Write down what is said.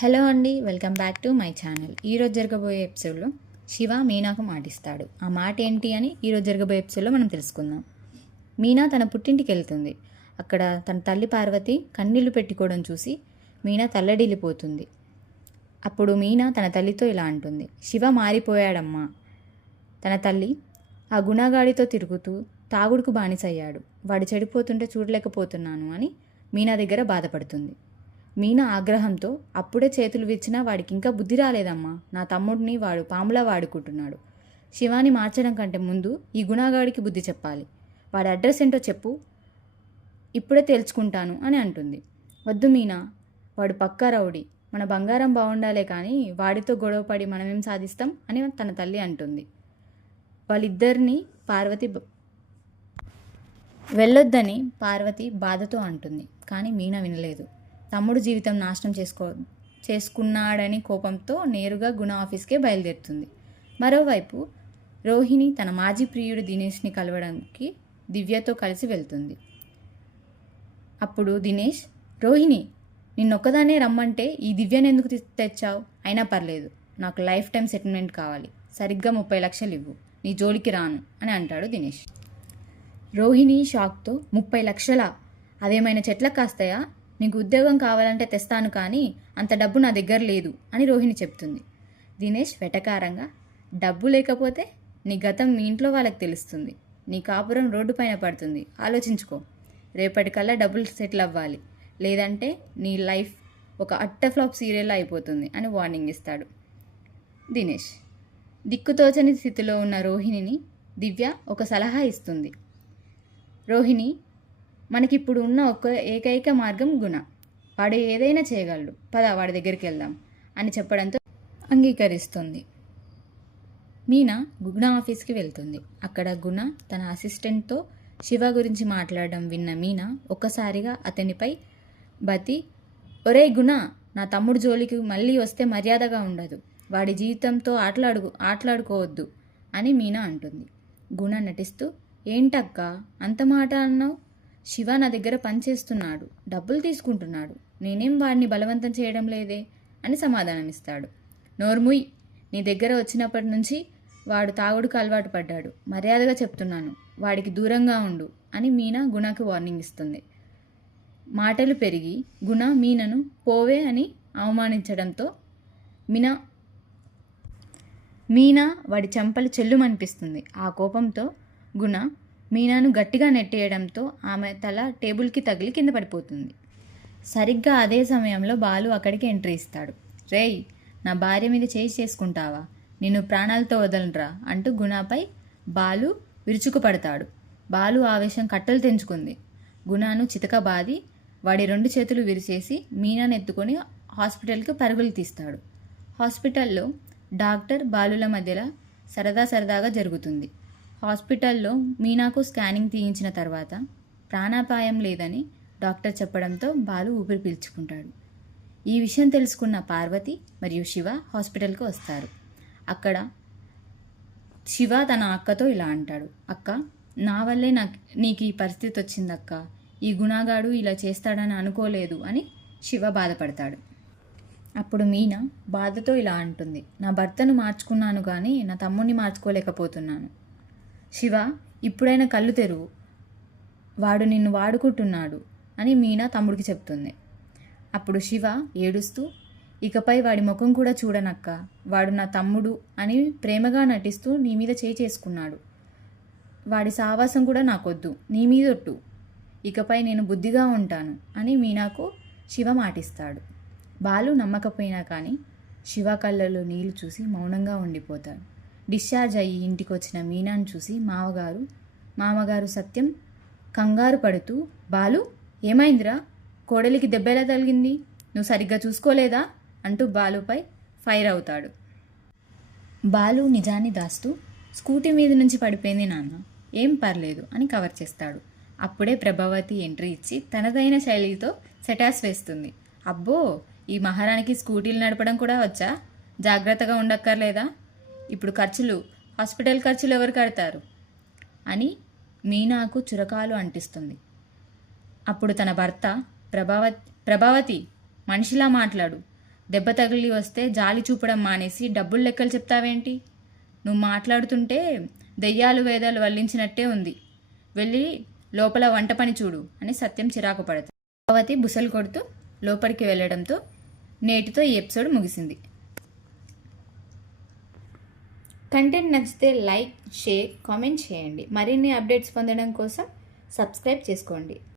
Hello అండి, welcome back to my channel. ఈరోజు జరగబోయే ఎపిసోడ్లో శివ మీనాకు మాటిస్తాడు. ఆ మాట ఏంటి అని ఈరోజు జరగబోయే ఎపిసోడ్లో మనం తెలుసుకుందాం. మీనా తన పుట్టింటికి వెళ్తుంది. అక్కడ తన తల్లి పార్వతి కన్నీళ్లు పెట్టుకోవడం చూసి మీనా తల్లడిల్లిపోతుంది. అప్పుడు మీనా తన తల్లితో ఇలా అంటుంది, శివ మారిపోయాడమ్మా. తన తల్లి ఆ గుణగాడితో తిరుగుతూ తాగుడుకు బానిసయ్యాడు, వాడు చెడిపోతుంటే చూడలేకపోతున్నాను అని మీనా దగ్గర బాధపడుతుంది. మీనా ఆగ్రహంతో, అప్పుడే చేతులు విచ్చినా వాడికి ఇంకా బుద్ధి రాలేదమ్మా, నా తమ్ముడిని వాడు పాములా వాడుకుంటున్నాడు. శివాని మార్చడం కంటే ముందు ఈ గుణగాడికి బుద్ధి చెప్పాలి. వాడి అడ్రస్ ఏంటో చెప్పు, ఇప్పుడే తెలుసుకుంటాను అని అంటుంది. వద్దు మీనా, వాడు పక్కా రౌడీ, మన బంగారం బాగుండాలే కానీ వాడితో గొడవపడి మనమేం సాధిస్తాం అని తన తల్లి అంటుంది. వాళ్ళిద్దరిని వెళ్ళొద్దని పార్వతి బాధతో అంటుంది. కానీ మీనా వినలేదు. తమ్ముడు జీవితం నాశనం చేసుకున్నాడని కోపంతో నేరుగా గుణ ఆఫీస్కే బయలుదేరుతుంది. మరోవైపు రోహిణి తన మాజీ ప్రియుడు దినేష్ని కలవడానికి దివ్యతో కలిసి వెళ్తుంది. అప్పుడు దినేష్, రోహిణి నిన్నొక్కదానే రమ్మంటే ఈ దివ్యను ఎందుకు తెచ్చావు? అయినా పర్లేదు, నాకు లైఫ్ టైం సెటిల్మెంట్ కావాలి, సరిగ్గా 30 లక్షలు ఇవ్వు, నీ జోలికి రాను అని అంటాడు దినేష్. రోహిణి షాక్తో, 30 లక్షలా? అవేమైనా చెట్లకు కాస్తాయా? నీకు ఉద్యోగం కావాలంటే తెస్తాను, కానీ అంత డబ్బు నా దగ్గర లేదు అని రోహిణి చెప్తుంది. దినేష్ వెటకారంగా, డబ్బు లేకపోతే నీ గతం మీ ఇంట్లో వాళ్ళకి తెలుస్తుంది, నీ కాపురం రోడ్డు పైన పడుతుంది, ఆలోచించుకో, రేపటికల్లా డబ్బులు సెటిల్ అవ్వాలి, లేదంటే నీ లైఫ్ ఒక అట్టర్ సీరియల్ అయిపోతుంది అని వార్నింగ్ ఇస్తాడు దినేష్. దిక్కుతోచని స్థితిలో ఉన్న రోహిణిని దివ్య ఒక సలహా ఇస్తుంది. రోహిణి, మనకిప్పుడు ఉన్న ఏకైక మార్గం గుణ, వాడు ఏదైనా చేయగలడు, పద వాడి దగ్గరికి వెళ్దాం అని చెప్పడంతో అంగీకరిస్తుంది. మీనా గుణ ఆఫీస్కి వెళ్తుంది. అక్కడ గుణ తన అసిస్టెంట్తో శివ గురించి మాట్లాడడం విన్న మీనా ఒక్కసారిగా అతనిపై బతి, ఒరే గుణ, నా తమ్ముడు జోలికి మళ్ళీ వస్తే మర్యాదగా ఉండదు, వాడి జీవితంతో ఆటలాడుకోవద్దు అని మీనా అంటుంది. గుణ నటిస్తూ, ఏంటక్క అంత మాట అన్నావు? శివ నా దగ్గర పనిచేస్తున్నాడు, డబ్బులు తీసుకుంటున్నాడు, నేనేం వాడిని బలవంతం చేయడం లేదే అని సమాధానమిస్తాడు. నోర్ముయ్, నీ దగ్గర వచ్చినప్పటి నుంచి వాడు తాగుడుకు అలవాటు పడ్డాడు, మర్యాదగా చెప్తున్నాను, వాడికి దూరంగా ఉండు అని మీనా గుణకు వార్నింగ్ ఇస్తుంది. మాటలు పెరిగి గుణ మీనను పోవే అని అవమానించడంతో మీనా వాడి చెంపలు చెల్లుమనిపిస్తుంది. ఆ కోపంతో గుణ మీనాను గట్టిగా నెట్టేయడంతో ఆమె తల టేబుల్కి తగిలి కింద పడిపోతుంది. సరిగ్గా అదే సమయంలో బాలు అక్కడికి ఎంట్రీ ఇస్తాడు. రేయ్, నా భార్య మీద చేయి చేసుకుంటావా, నిన్ను ప్రాణాలతో వదలనరా అంటూ గుణపై బాలు విరుచుకుపడతాడు. బాలు ఆవేశం కట్టలు తెంచుకుంది. గుణను చితకబాది వాడి 2 చేతులు విరిచేసి మీనాను ఎత్తుకొని హాస్పిటల్కి పరుగులు తీస్తాడు. హాస్పిటల్లో డాక్టర్ బాలుల మధ్యలో సరదాగా జరుగుతుంది. హాస్పిటల్లో మీనాకు స్కానింగ్ తీయించిన తర్వాత ప్రాణాపాయం లేదని డాక్టర్ చెప్పడంతో బాలు ఊపిరి పీల్చుకుంటాడు. ఈ విషయం తెలుసుకున్న పార్వతి మరియు శివ హాస్పిటల్కి వస్తారు. అక్కడ శివ తన అక్కతో ఇలా అంటాడు, అక్క, నా వల్లే నీకు ఈ పరిస్థితి వచ్చిందక్క, ఈ గుణగాడు ఇలా చేస్తాడని అనుకోలేదు అని శివ బాధపడతాడు. అప్పుడు మీనా బాధతో ఇలా అంటుంది, నా భర్తను మార్చుకున్నాను కానీ నా తమ్ముడిని మార్చుకోలేకపోతున్నాను. శివ, ఇప్పుడైనా కళ్ళు తెరువు, వాడు నిన్ను వాడుకుంటున్నాడు అని మీనా తమ్ముడికి చెప్తుంది. అప్పుడు శివ ఏడుస్తూ, ఇకపై వాడి ముఖం కూడా చూడనక్క, వాడు నా తమ్ముడు అని ప్రేమగా నటిస్తూ నీ మీద చేయి చేసుకున్నాడు, వాడి సావాసం కూడా నాకొద్దు, నీ మీదొట్టు, ఇకపై నేను బుద్ధిగా ఉంటాను అని మీనాకు శివ మాటిస్తాడు. బాలు నమ్మకపోయినా కానీ శివ కళ్ళలో నీళ్లు చూసి మౌనంగా ఉండిపోతాడు. డిశ్చార్జ్ అయ్యి ఇంటికి వచ్చిన మీనాను చూసి మామగారు సత్యం కంగారు పడుతూ, బాలు ఏమైందిరా, కోడలికి దెబ్బెలా తగిలింది, నువ్వు సరిగ్గా చూసుకోలేదా అంటూ బాలుపై ఫైర్ అవుతాడు. బాలు నిజాన్ని దాస్తూ, స్కూటీ మీద నుంచి పడిపోయింది నాన్న, ఏం పర్లేదు అని కవర్ చేస్తాడు. అప్పుడే ప్రభావతి ఎంట్రీ ఇచ్చి తనదైన శైలితో సెటాస్ వేస్తుంది. అబ్బో, ఈ మహారాణికి స్కూటీలు నడపడం కూడా వచ్చా, జాగ్రత్తగా ఉండక్కర్లేదా, ఇప్పుడు హాస్పిటల్ ఖర్చులు ఎవరు కడతారు అని మీనాకు చురకాలు అంటిస్తుంది. అప్పుడు తన భర్త ప్రభావతి మనిషిలా మాట్లాడు, దెబ్బ తగిలి వస్తే జాలి చూపడం మానేసి డబ్బులు లెక్కలు చెప్తావేంటి? నువ్వు మాట్లాడుతుంటే దెయ్యాలు వేదాలు వల్లించినట్టే ఉంది. వెళ్ళి లోపల వంట పని చూడు అని సత్యం చిరాకు పడతాడు. భగవతి బుసలు కొడుతూ లోపలికి వెళ్ళడంతో నేటితో ఈ ఎపిసోడ్ ముగిసింది. కంటెంట్ నచ్చితే లైక్, షేర్, కామెంట్ చేయండి. మరిన్ని అప్డేట్స్ పొందడం కోసం సబ్స్క్రైబ్ చేసుకోండి.